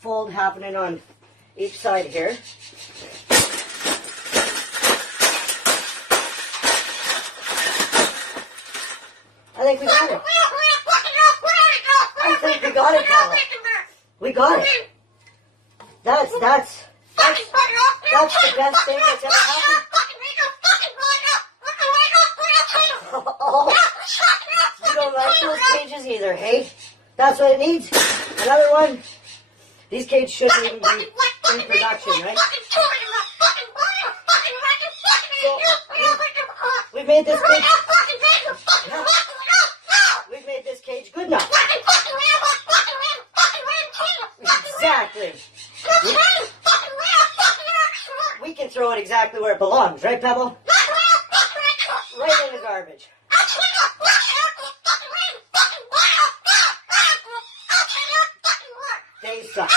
fold happening on each side here. I think we got it. I think we got it, Pavel. We got it. That's the best thing that's ever happened. Oh, you don't like those cages either, hey? That's what it needs. Another one. These cages shouldn't even be in production, right? So, we've made this cage. Yeah, we've made this cage good enough. Exactly. We can throw it exactly where it belongs, right, Pebble? Right in the garbage. They suck.